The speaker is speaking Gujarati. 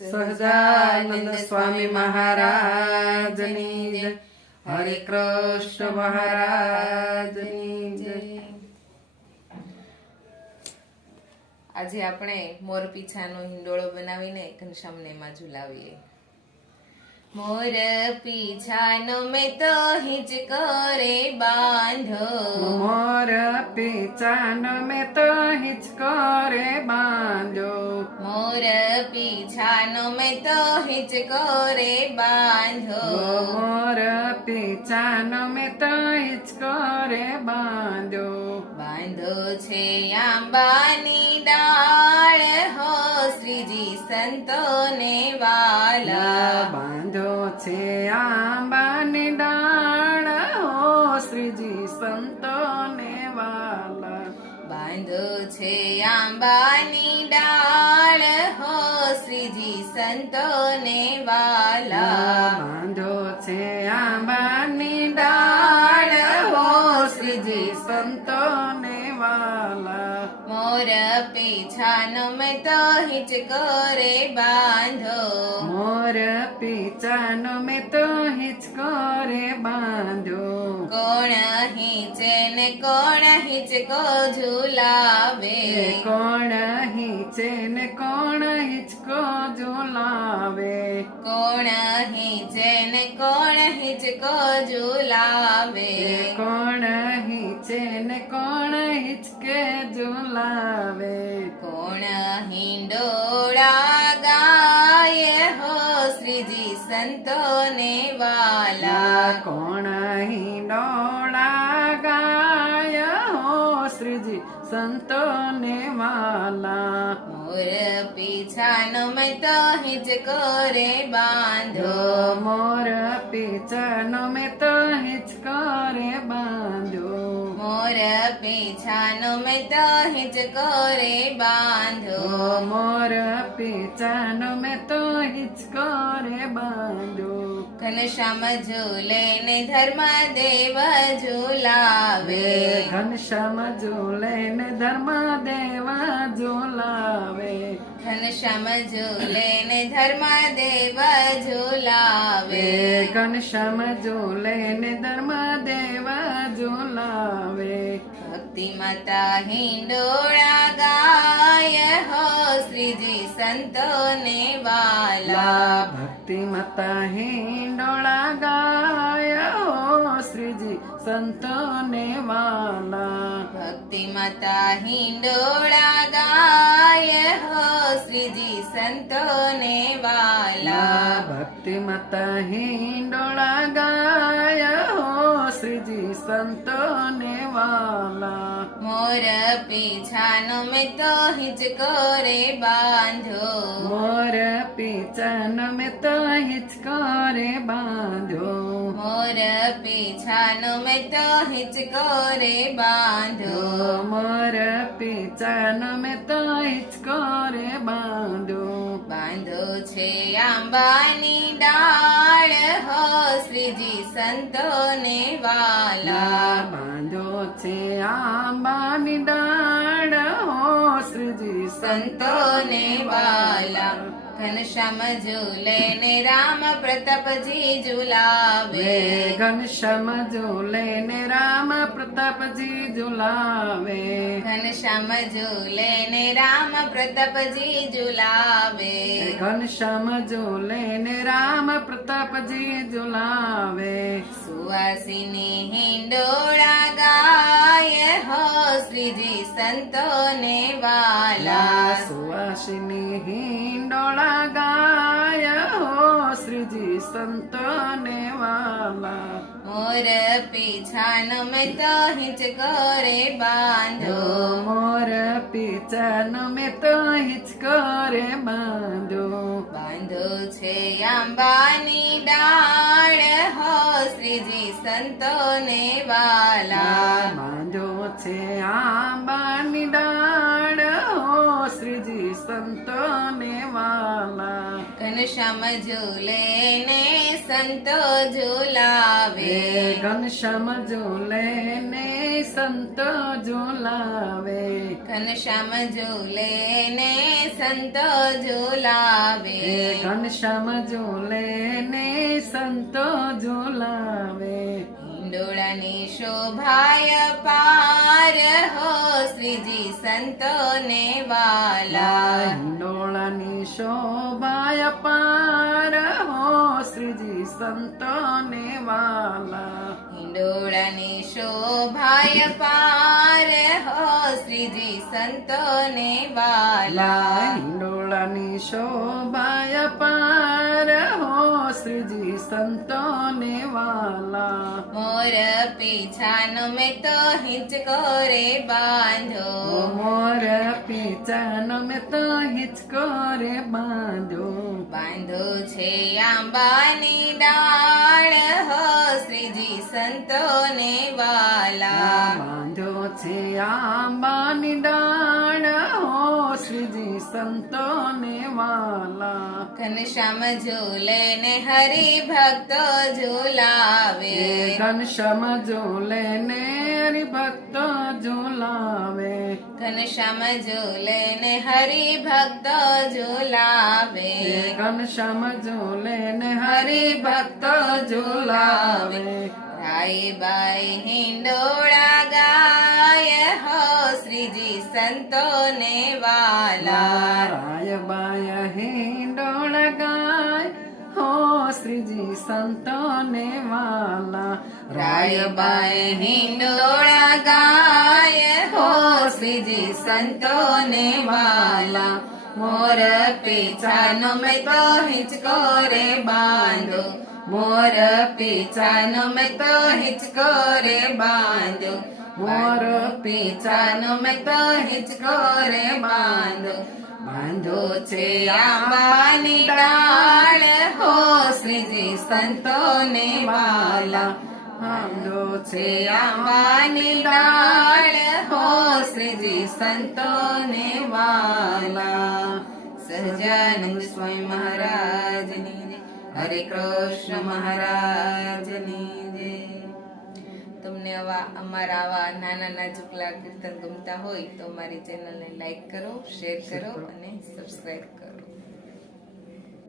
સહજાનંદ સ્વામી મહારાજની જય. હરે કૃષ્ણ મહારાજની જય. આજે આપણે મોર પીછાનો હિંડોળો બનાવીને ઘનશ્યામનેમાં ઝુલાવીએ. મોર પીછાનો મેં તો હિંચકો રે બાંધો, મોર પીછાનો મેં તો હિંચકો રે બાંધ્યો, મોર પીછાનો મેં તો હિંચકો રે બાંધો, મોર પીછાનો મેં તો હિંચકો રે બાંધ્યો, બાંધો છે આંબાની ડાળ હો શ્રીજી સંતોને વાલા, બાંધો છે આંબાની ડાળ હો શ્રીજી સંતોને વાલા, બાંધો છે આંબાની ડાળ હો શ્રીજી સંતોને વાલા, બાંધો છે આંબાની ડાળ હો શ્રીજી સંતોને વાલા, મોર પીછાનો મેં તો હિંચકો રે બાંધો, મોર પીછાનો મેં તો હિંચકો રે બાંધ્યો, કોણ હિંચે ને કોણ હિંચકો ઝુલાવે, કોણ હિંચે ને કોણ હિંચકો ઝુલાવે, કોણ હિંચે ને કોણ હિંચકો ઝુલાવે, કોણ હિંચે ને કોણ હિંચકે ઝુલાવે, કોણ હિંડોળા ગાય હો શ્રીજી સંતોને વાલા, કોણ હિંડોળા ગાય હો શ્રીજી સંતોને વાલા, મોર પીછાનો મેં તો હિંચકો રે બાંધો, મોર પીછાનો મેં તો હિંચકો રે બાંધ્યો, મોર પીછાનો મેં તો હિંચકો રે બાંધો, મોર પીછાનો મેં તો હિંચકો રે બાંધ્યો, ઘનશ્યામ ઝૂલે ને ધર્મદેવ ઝુલાવે, ઘનશ્યામ ઝૂલે ને ધર્મદેવ ઝુલાવે, ઘનશ્યામ ઝૂલે ને ધર્મદેવ ઝુલાવે, ઘનશ્યામ ઝૂલે ને ધર્મદેવ ઝુલાવે, ભક્તિ માતા હિંડોળા ગાય હો શ્રીજી સંતોને વાલા, ભક્તિ માતા હિંડોળા ગાય હો શ્રીજી સંતોને વાલા, ભક્તિ માતા હિંડોળા ગાય હો શ્રીજી સંતોને વાલા, ભક્તિ માતા હિંડોળા ગાય હો શ્રીજી સંતોને વાલા, મોર પીછાનો મેં તો હિંચકો રે બાંધો, મોર પીછાનો મેં તો હિંચકો રે બાંધ્યો, મોર પીછાનો મેં તો હિંચકો રે બાંધો, મોર પીછાનો મેં તો હિંચકો રે બાંધ્યો, બાંધો છે આંબાની ડાળ હો શ્રીજી સંતોને વાલા, બાંધો છે આંબાની ડાળ હો શ્રીજી સંતોને વાલા, ઘનશ્યામ ઝૂલે ને રામ પ્રતાપજી ઝુલાવે, ઘનશ્યામ ઝૂલે ને રામ પ્રતાપજી ઝુલાવે, ઘનશ્યામ ઝૂલે ને રામ પ્રતાપજી ઝુલાવે, ઘનશ્યામ ઝૂલે ને રામ પ્રતાપજી ઝુલાવે, સુવાસિની હિંડોળા ગાય હો શ્રીજી સંતોને વાલા, સુવાસિની હિંડોળા ગાય હો શ્રીજી સંતોને વાલા, મોર પીછાનો મેં તો હિંચકો રે બાંધો, મોર પીછાનો મેં તો હિંચકો રે બાંધ્યો, બાંધો છે આંબાની ડાળ હો શ્રીજી સંતોને વાલા, બાંધ્યો છે આંબાની ડાળ હો શ્રીજી સંતો ને વાલા ઘનશ્યામ ઝૂલે ને સંતો ઝૂલાવે ઘનશ્યામ ઝૂલે ને સંત ઝૂલાવે ઘનશ્યામ ઝૂલે ને સંતો ઝૂલાવે ઘનશ્યામ ઝૂલે ને સંતો ઝૂલાવે હિંડોળાની શોભાય પાર હો શ્રીજી સંતો ને વાલા હિંડોળાની શોભાય પાર હો શ્રીજી સંતો ને વાલા હિંડોળાની શોભાય પાર હો શ્રીજી સંતો ને વાલા હિંડોળાની શોભાય પાર હો શ્રીજી સંતો ને વાલા મોર પીછાનો મેં તો હિંચકો રે બાંધો મોર પીચાનો મેં તો હિંચકો રે બાંધો બાંધો છે આંબાની ડાળ હો શ્રીજી સંતો ને વાલા બાંધો છે આંબાની ડાળ હો શ્રીજી સંતો ને વાલા ઘનશ્યામ ઝૂલે ને હરિભક્તો ઝૂલાવે ઘનશ્યામ ઝૂલે ને હરિભક્તો ઝૂલાવે ઘનશ્યામ ઝૂલે ને હરિભક્તો ઝૂલાવે ઘનશ્યામ ઝૂલે ને હરિભક્તો ઝૂલાવે રાઈ બાઈ હિંડોળા ગાય હો શ્રીજી સંતો ને વાલા રાયબાય હિંડોળ ગાય હો શ્રીજી સંતો ને વાલા રાયબાઈ હિંડોળા ગાય હો શ્રીજી સંતો ને વાલા મોર પીછાનો મેં તો હિંચકો રે બાંધો મોર પીછાનો મેં તો હિંચકો રે બાંધો મોર પીછાનો મેં તો હિંચકો રે બાંધો બાંધો છે આંબાની ડાળ હો શ્રીજી સંતો ને વાલા બાંધો છે આંબાની ડાળ હો શ્રીજી સંતો ને વાલા સહજાનંદ સ્વામી મહારાજની જય. હરે કૃષ્ણ મહારાજની જય. તમને અમારા આવા નાના નાજુકલા કીર્તન ગમતા હોય તો અમારી ચેનલને લાઈક કરો, શેર કરો અને સબસ્ક્રાઇબ કરો.